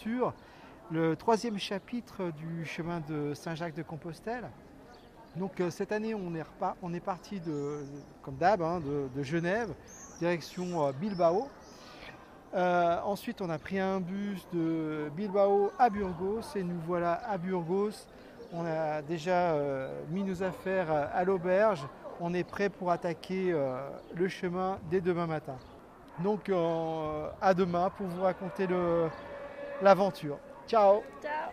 aventure, le 3e chapitre du chemin de Saint-Jacques-de-Compostelle. Donc cette année on est parti comme d'hab de Genève, direction Bilbao. Ensuite on a pris un bus de Bilbao à Burgos et nous voilà à Burgos. On a déjà mis nos affaires à l'auberge. On est prêt pour attaquer le chemin dès demain matin. Donc à demain pour vous raconter l'aventure. Ciao. Ciao.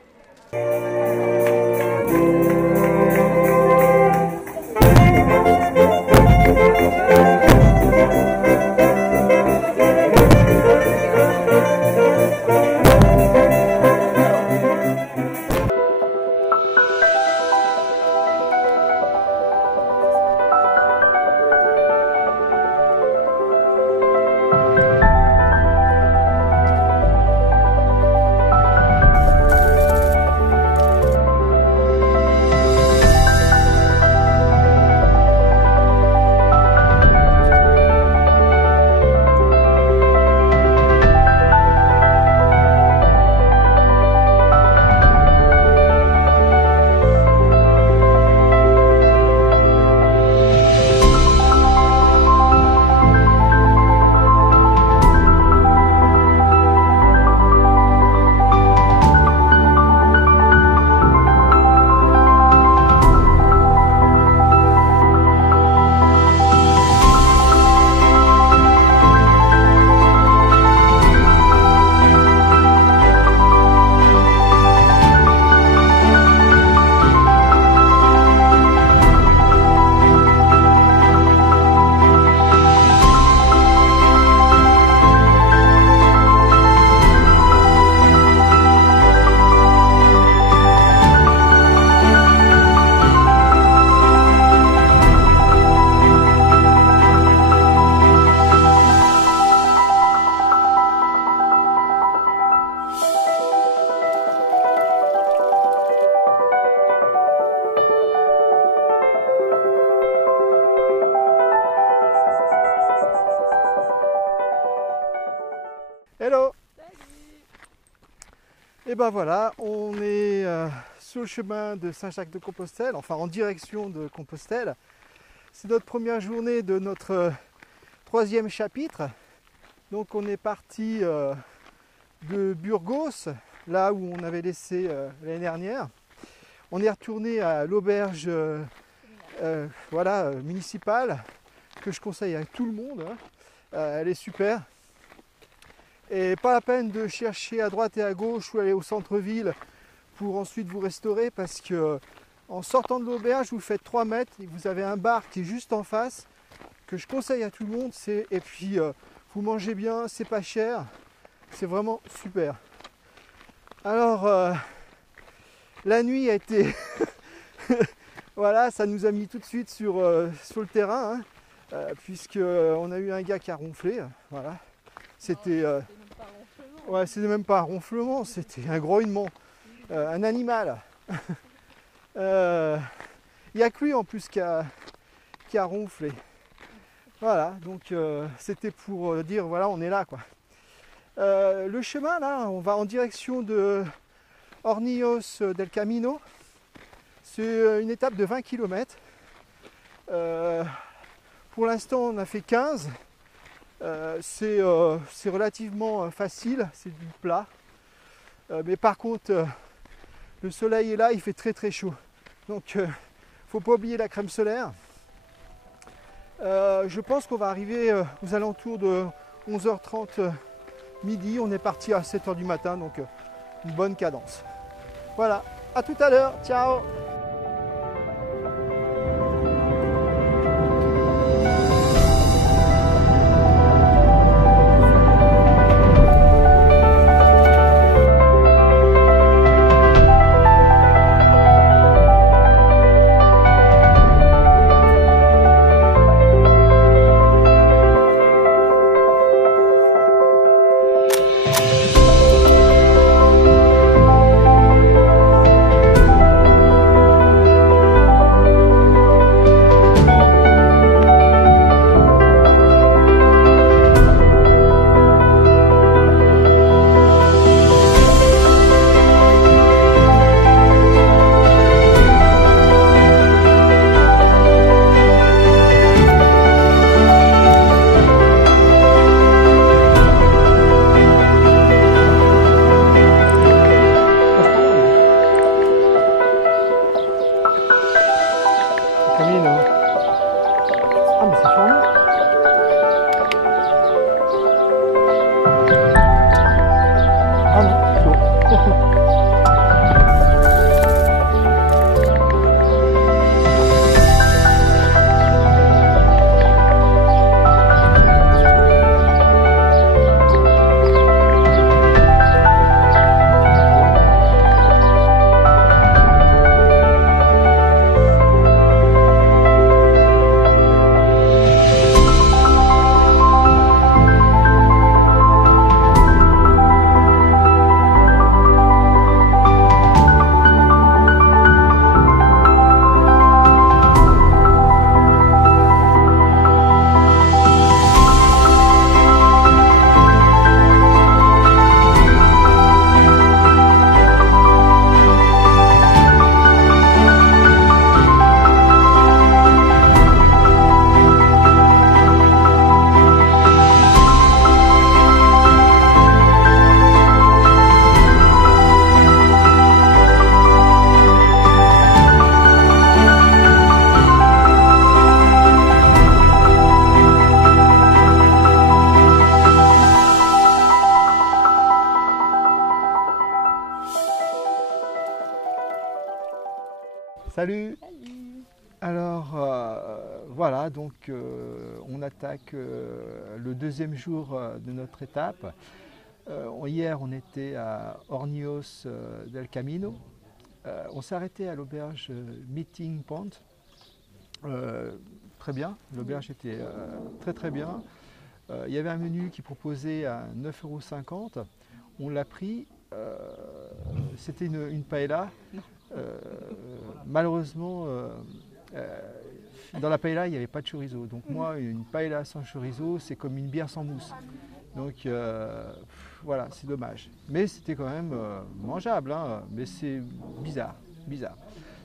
Hello. Salut. Et ben voilà, on est sur le chemin de Saint-Jacques-de-Compostelle, enfin en direction de Compostelle. C'est notre première journée de notre 3e chapitre. Donc on est parti de Burgos, là où on avait laissé l'année dernière. On est retourné à l'auberge municipale, que je conseille à tout le monde. Elle est super. Et pas la peine de chercher à droite et à gauche ou aller au centre-ville pour ensuite vous restaurer, parce que en sortant de l'auberge, vous faites 3 mètres et vous avez un bar qui est juste en face, que je conseille à tout le monde. Et puis vous mangez bien, c'est pas cher, c'est vraiment super. Alors la nuit a été voilà, ça nous a mis tout de suite sur le terrain, puisque on a eu un gars qui a ronflé, voilà. C'était c'était même pas un ronflement, c'était un grognement, un animal. Il n'y a que lui en plus qui a ronflé. Voilà, donc c'était pour dire voilà, on est là quoi. Le chemin là, on va en direction de Hornillos del Camino. C'est une étape de 20 km. Pour l'instant on a fait 15. C'est relativement facile, c'est du plat. Mais par contre, le soleil est là, il fait très très chaud. Donc faut pas oublier la crème solaire. Je pense qu'on va arriver aux alentours de 11h30 midi. On est parti à 7h du matin, donc une bonne cadence. Voilà, à tout à l'heure, ciao. Salut. Salut. Alors voilà, donc on attaque le deuxième jour de notre étape. Hier on était à Hornios del Camino. On s'est arrêté à l'auberge Meeting Point. Très bien, l'auberge était très bien. Il y avait un menu qui proposait à 9,50 €. On l'a pris. C'était une paella. Malheureusement, dans la paella, il n'y avait pas de chorizo. Donc moi, une paella sans chorizo, c'est comme une bière sans mousse. Donc voilà, c'est dommage. Mais c'était quand même mangeable, hein, mais c'est bizarre.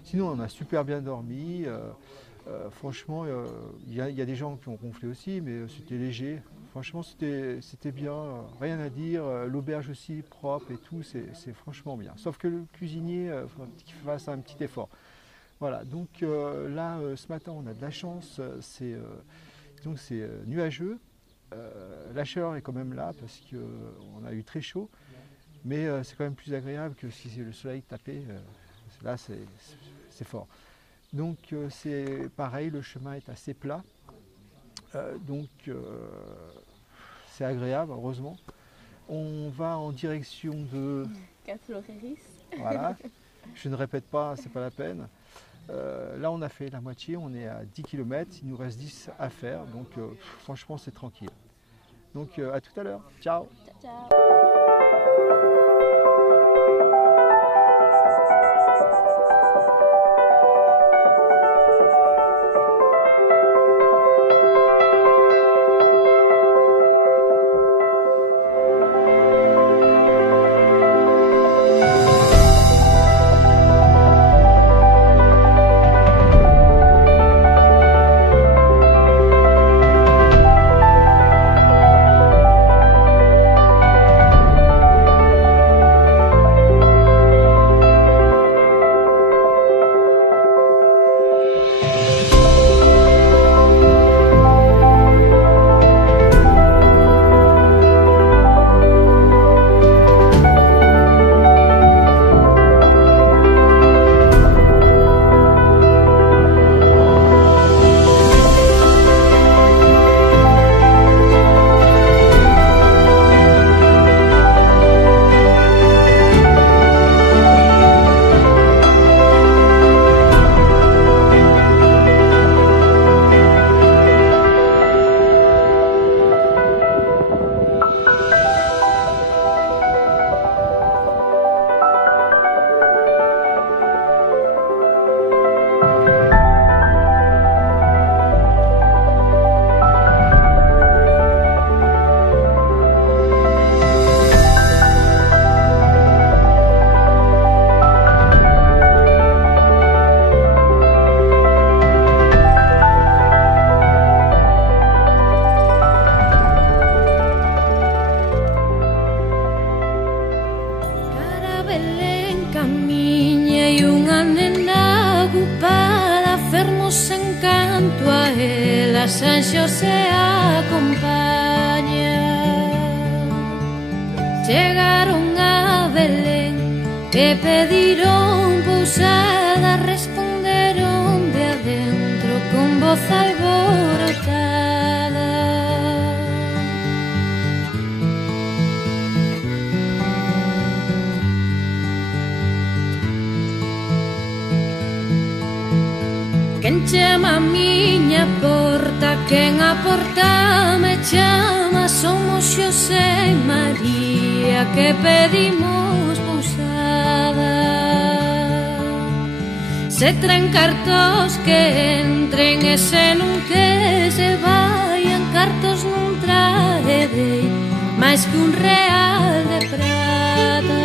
Sinon, on a super bien dormi. Franchement, il y a des gens qui ont gonflé aussi, mais c'était léger. Franchement, c'était bien, rien à dire. L'auberge aussi propre et tout, c'est franchement bien. Sauf que le cuisinier, il faut qu'il fasse un petit effort. Voilà, donc là, ce matin, on a de la chance. C'est nuageux. La chaleur est quand même là parce qu'on a eu très chaud. Mais c'est quand même plus agréable que si le soleil tapait. Là, c'est fort. Donc c'est pareil, le chemin est assez plat. Donc c'est agréable, heureusement. On va en direction de Cafloreris. Voilà, je ne répète pas, c'est pas la peine. Là on a fait la moitié, on est à 10 km, il nous reste 10 à faire, donc franchement c'est tranquille. Donc à tout à l'heure, ciao. Ciao. San José acompaña. Llegaron a Belén e pediron pousada, responderon de adentro con voz alborotada. Quen chama a miña porta, quen a porta me chama, somos Xosé e María que pedimos pousada. Se traen cartos que entren e se non que se vayan, cartos non traedei máis que un real de prata.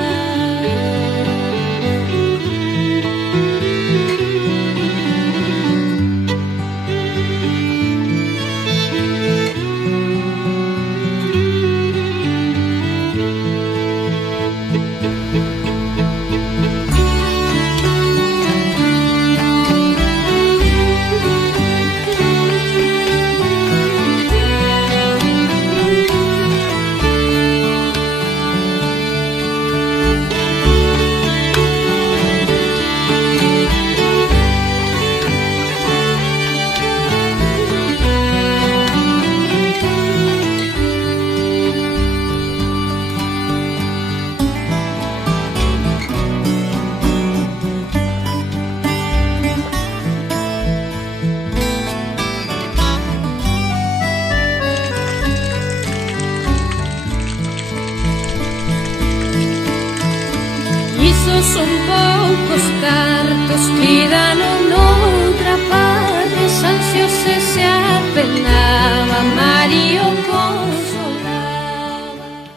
son poucos cartos, vida non noutra parte, San Xosé se apenaba, Mario consolaba.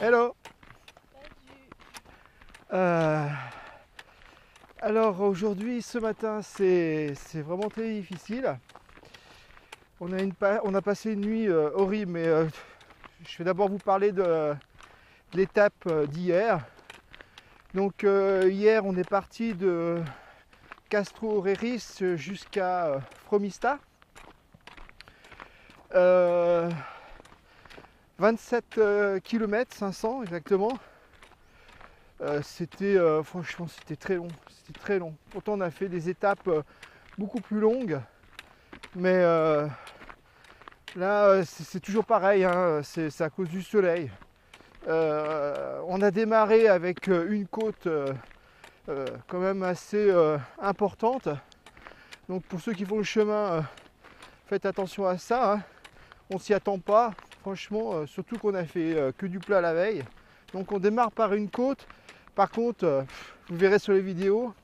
Hello. Alors aujourd'hui, ce matin, c'est vraiment très difficile. On a passé une nuit horrible, mais je vais d'abord vous parler de l'étape d'hier. Donc hier, on est parti de Castro Oreris jusqu'à Fromista. 27 km 500 exactement. Franchement, c'était très long. C'était très long. Pourtant, on a fait des étapes beaucoup plus longues. Mais là, c'est toujours pareil. Hein, c'est à cause du soleil. On a démarré avec une côte quand même assez importante. Donc pour ceux qui font le chemin, faites attention à ça. Hein. On s'y attend pas. Franchement, surtout qu'on a fait que du plat la veille. Donc on démarre par une côte. Par contre, vous verrez sur les vidéos,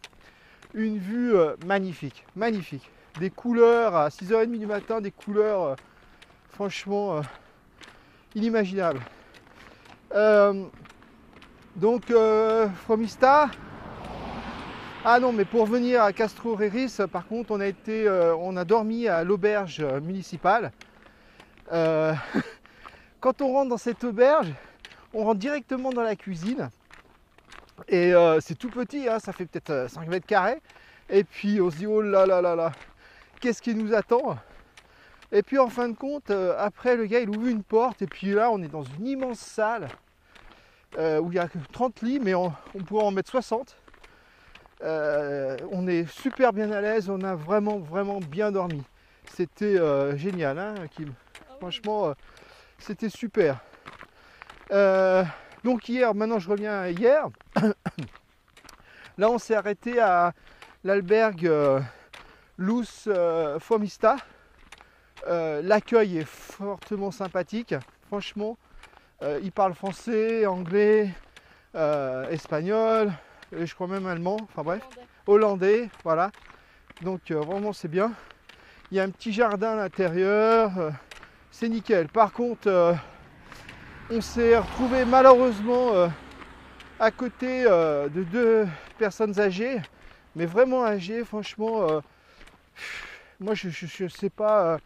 une vue magnifique, magnifique. Des couleurs à 6h30 du matin, des couleurs franchement inimaginables. Donc Fromista. Ah non, mais pour venir à Castro Oreris, par contre, on a dormi à l'auberge municipale. Quand on rentre dans cette auberge, on rentre directement dans la cuisine. Et c'est tout petit, hein, ça fait peut-être 5 mètres carrés. Et puis on se dit, oh là là là là, qu'est-ce qui nous attend? Et puis en fin de compte, après le gars il ouvre une porte. Et puis là on est dans une immense salle où il y a 30 lits, mais on pourrait en mettre 60. On est super bien à l'aise, on a vraiment bien dormi. C'était génial, hein, Kim. Franchement, c'était super. Donc hier, maintenant je reviens à hier. Là on s'est arrêté à l'albergue Luz Fromista. L'accueil est fortement sympathique. Franchement, ils parlent français, anglais, espagnol, et je crois même allemand, enfin bref, hollandais, voilà. Donc vraiment c'est bien. Il y a un petit jardin à l'intérieur, c'est nickel. Par contre, on s'est retrouvé malheureusement à côté de 2 personnes âgées, mais vraiment âgées, franchement. Moi je sais pas.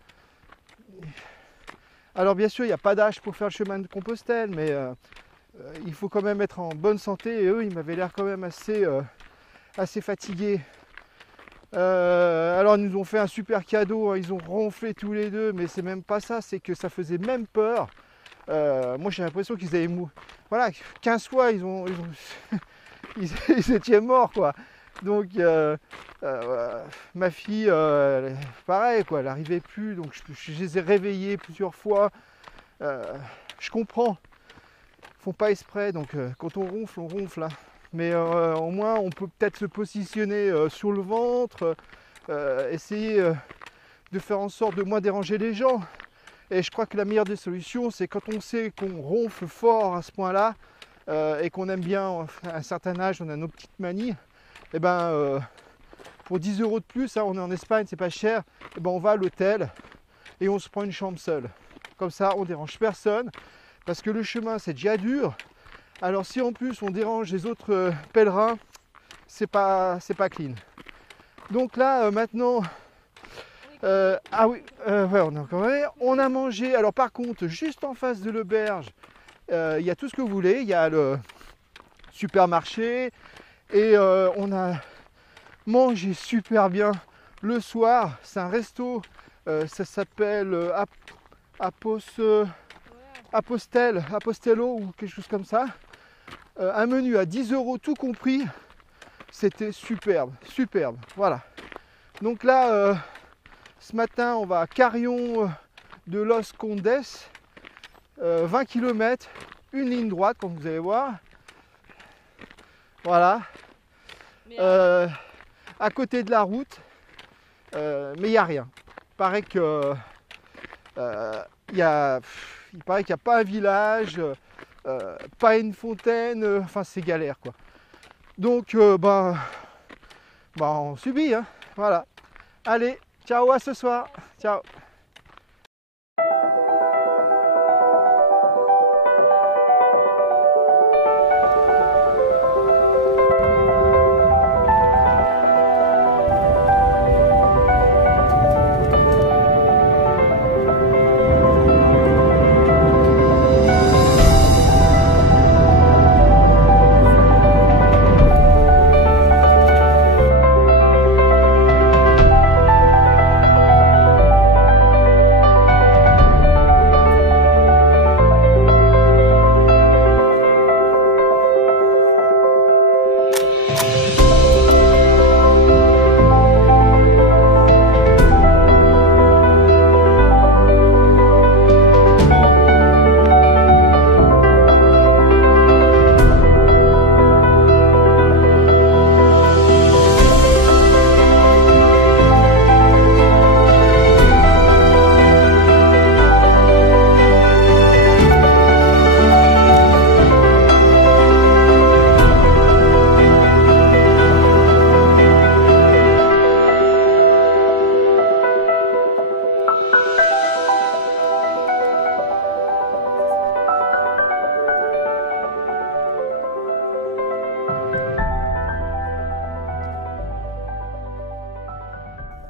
Alors bien sûr il n'y a pas d'âge pour faire le chemin de Compostelle, mais il faut quand même être en bonne santé, et eux ils m'avaient l'air quand même assez fatigués. Alors ils nous ont fait un super cadeau, hein, ils ont ronflé tous les deux, mais c'est même pas ça, c'est que ça faisait même peur. Moi j'ai l'impression qu'ils avaient voilà, 15 fois ils étaient morts quoi. Donc ma fille pareil quoi, elle n'arrivait plus, donc je les ai réveillés plusieurs fois. Je comprends, ils font pas exprès, donc quand on ronfle hein. Mais au moins on peut peut-être se positionner sur le ventre, essayer de faire en sorte de moins déranger les gens. Et je crois que la meilleure des solutions, c'est quand on sait qu'on ronfle fort à ce point-là, et qu'on aime bien, à un certain âge, on a nos petites manies, et ben pour 10 € de plus, hein, on est en Espagne, c'est pas cher, et ben on va à l'hôtel et on se prend une chambre seule. Comme ça, on dérange personne, parce que le chemin c'est déjà dur. Alors si en plus on dérange les autres pèlerins, c'est pas clean. Donc là maintenant, ah oui, ouais, on a mangé. Alors par contre, juste en face de l'auberge, il y a tout ce que vous voulez. Il y a le supermarché et on a mangé super bien le soir. C'est un resto, ça s'appelle Apostello ou quelque chose comme ça. Un menu à 10 € tout compris. C'était superbe, superbe. Voilà. Donc là, ce matin, on va à Carrion de Los Condes, 20 km, une ligne droite, comme vous allez voir. Voilà. À côté de la route, mais il n'y a rien. Il paraît que il paraît qu'il n'y a pas un village, pas une fontaine, enfin c'est galère quoi. Donc on subit, hein. Voilà. Allez, ciao, à ce soir. Ciao.